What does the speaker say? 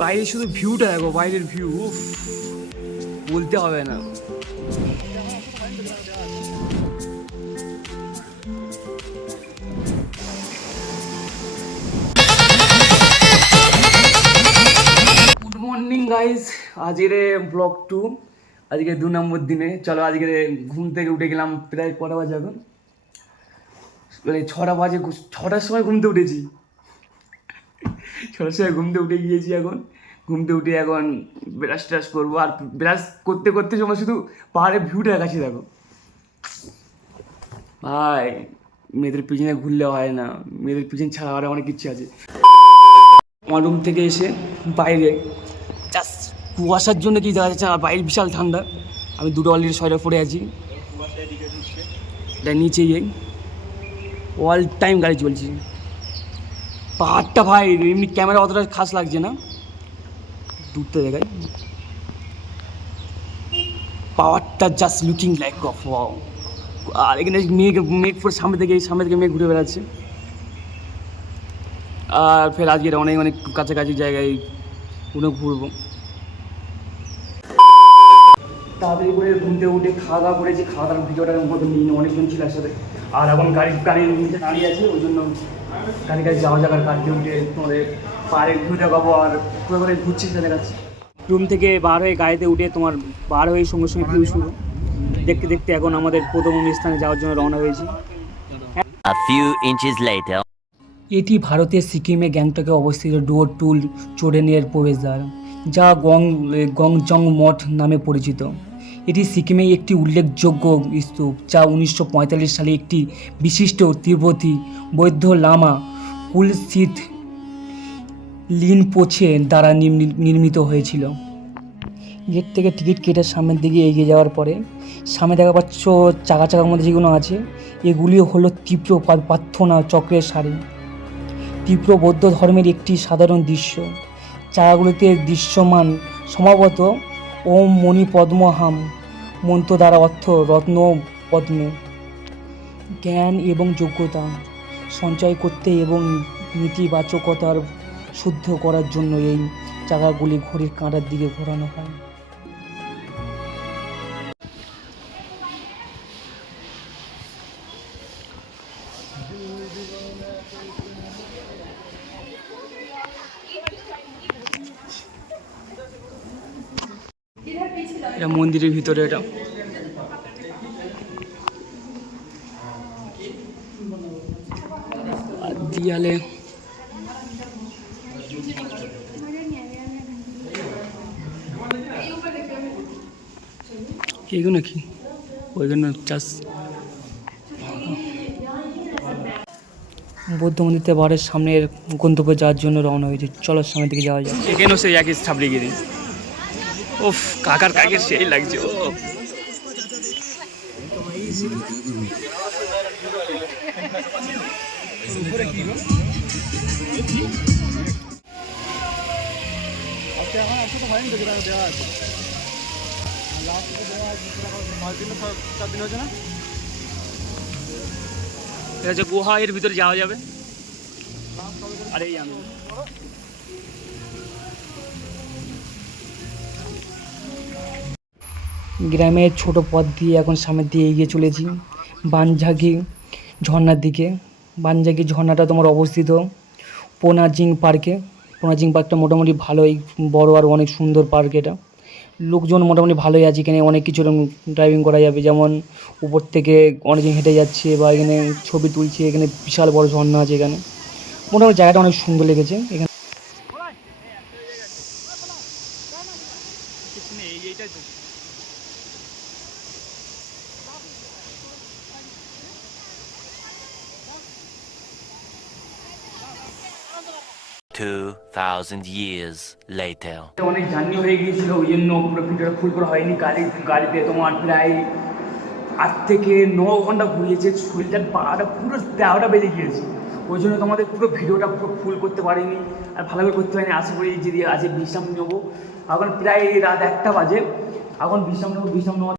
বাইরে শুধু ভিউটা দেখো, বাইরের ভিউ বলতে হবে না। গুড মর্নিং গাইস, আজকের ব্লগ 2, আজকে 2 নম্বর দিনে। চলো আজকে ঘুম থেকে উঠে গেলাম প্রায় কটা বাজে এখন, মানে 6টা বাজে, 6টার সময় ঘুমতে উঠেছি। 6টার সময় ঘুমতে উঠে গিয়েছি। এখন ঘুমতে উঠে এখন ব্রাশ ট্রাশ করবো, আর ব্রাশ করতে করতে সময় শুধু পাহাড়ের ভিউটা দেখাচ্ছি দেখো ভাই। মেয়েদের পিছনে ঘুরলে হয় না, মেয়েদের পিছনে ছাড়া আর অনেক কিছু আছে। আমার রুম থেকে এসে বাইরে জাস্ট কুয়াশার জন্য কি দেখা যাচ্ছে, আর বাইরে বিশাল ঠান্ডা। আমি দুটো অলরেডি সোয়েটার পরে আছি। এটা নিচে গিয়ে অল টাইম গাড়ি চলছে। পাহাড়টা ভাই এমনি ক্যামেরা অতটা খাস লাগছে না, দূরতে দেখায় পাওয়ারটা just looking like of wow. আর এখানে মেঘ মেঘ পুরো সামনে থেকে মেঘ ঘুরে বেড়াচ্ছে। আর ফের আজকের অনেক অনেক কাছাকাছি জায়গায় ঘুরবো। তাড়াতাড়ি করে ঘুমতে উঠে খাওয়া দাওয়া করেছি। খাওয়া দাওয়ার ভিডিওটার মতো নিয়ে অনেকজন ছিল একসাথে। আর এখন গাড়ির নিচে দাঁড়িয়ে আছে, ওই জন্য গাড়ি যাওয়া যাওয়ার গাড়িতে উঠে তোমাদের পাহাড়ের ভিউ দেখাবো আর করে ঘুরছি সেটা দেখাচ্ছি। রুম থেকে বার হয়ে গাড়িতে উঠে তোমার বার হয়ে সঙ্গে সঙ্গে ভিউ শুরু দেখতে দেখতে এখন আমাদের প্রথম স্থানে যাওয়ার জন্য রওনা হয়েছি। A few inches later. এটি ভারতের সিকিমে গ্যাংটকে অবস্থিত ডুয়ার টুল চোরেনের প্রবেশদ্বার, যা গংজং মঠ নামে পরিচিত। এটি সিকিমের একটি উল্লেখযোগ্য স্তূপ, যা 1945 সালে একটি বিশিষ্ট তিব্বতী বৌদ্ধ লামা কুলসিত লিনপোছে দ্বারা নির্মিত হয়েছিল। গেট থেকে টিকিট কেটে সামনের দিকে এগিয়ে যাওয়ার পরে সামনে দেখা পাচ্ছ চাকার মধ্যে যেগুলো আছে, এগুলিও হলো তীব্র প্রার্থনা চক্রের সারি। তীব্র বৌদ্ধ ধর্মের একটি সাধারণ দৃশ্য। চাকাগুলিতে দৃশ্যমান সম্ভবত ওম মণি পদ্মহাম মন্ত্র দ্বারা অর্থ রত্ন পদ্মে। জ্ঞান এবং যোগ্যতা সঞ্চয় করতে এবং নীতিবাচকতার শুদ্ধ করার জন্য এই চাকাগুলি ঘড়ির কাঁটার দিকে ঘোরানো হয়। এটা মন্দিরের ভিতরে, এটা দিয়ালে এগুলো কি ওইগুলো চাষ বৌদ্ধ মন্দিরতে বাড়ির সামনের গন্তব্যে যাওয়ার জন্য রওনা হয়েছে। চলো সামনের দিকে যাওয়া যায়। এখানেও সেই একই ছাপড়ি গিয়ে ওফ কাকের সেই লাগছে। ও এটা হচ্ছে গুহা, এর ভিতরে যাওয়া যাবে। আরে আমি গ্রামের ছোট পথ দিয়ে এখন সামনের দিয়ে এগিয়ে চলেছি বানঝাগি ঝর্ণার দিকে। বানঝাগি ঝর্ণাটা তোমার অবস্থিত পোনাজিং পার্কে। পোনাজিং পার্কটা মোটামুটি ভালোই বড় আর অনেক সুন্দর পার্ক। এটা লোকজন মোটামুটি ভালোই আছে, এখানে অনেক কিছু ড্রাইভিং করা যাবে, যেমন উপর থেকে অনেকজন হেঁটে যাচ্ছে বা এখানে ছবি তুলছে। এখানে বিশাল বড় ঝর্ণা আছে। এখানে মোটামুটি জায়গাটা অনেক সুন্দর লেগেছে। এখানে 2000 years later. অনেক জার্নি হয়ে গিয়েছিল, ওই জন্য পুরো ভিডিওটা ফুল করা হয়নি। গাড়িতে তোমার প্রায় 8 থেকে 9 ঘন্টা ঘুরিয়েছে। শরীরটার পাড়াটা পুরো 13টা বেজে গিয়েছে, ওই জন্য তোমাদের পুরো ভিডিওটা পুরো ফুল করতে পারিনি আর ভালো করে করতে পারিনি। আশা করি যদি আজ বিশ্রাম নেবো। এখন প্রায় রাত 1টা বাজে, এখন বিশ্রাম নেবো।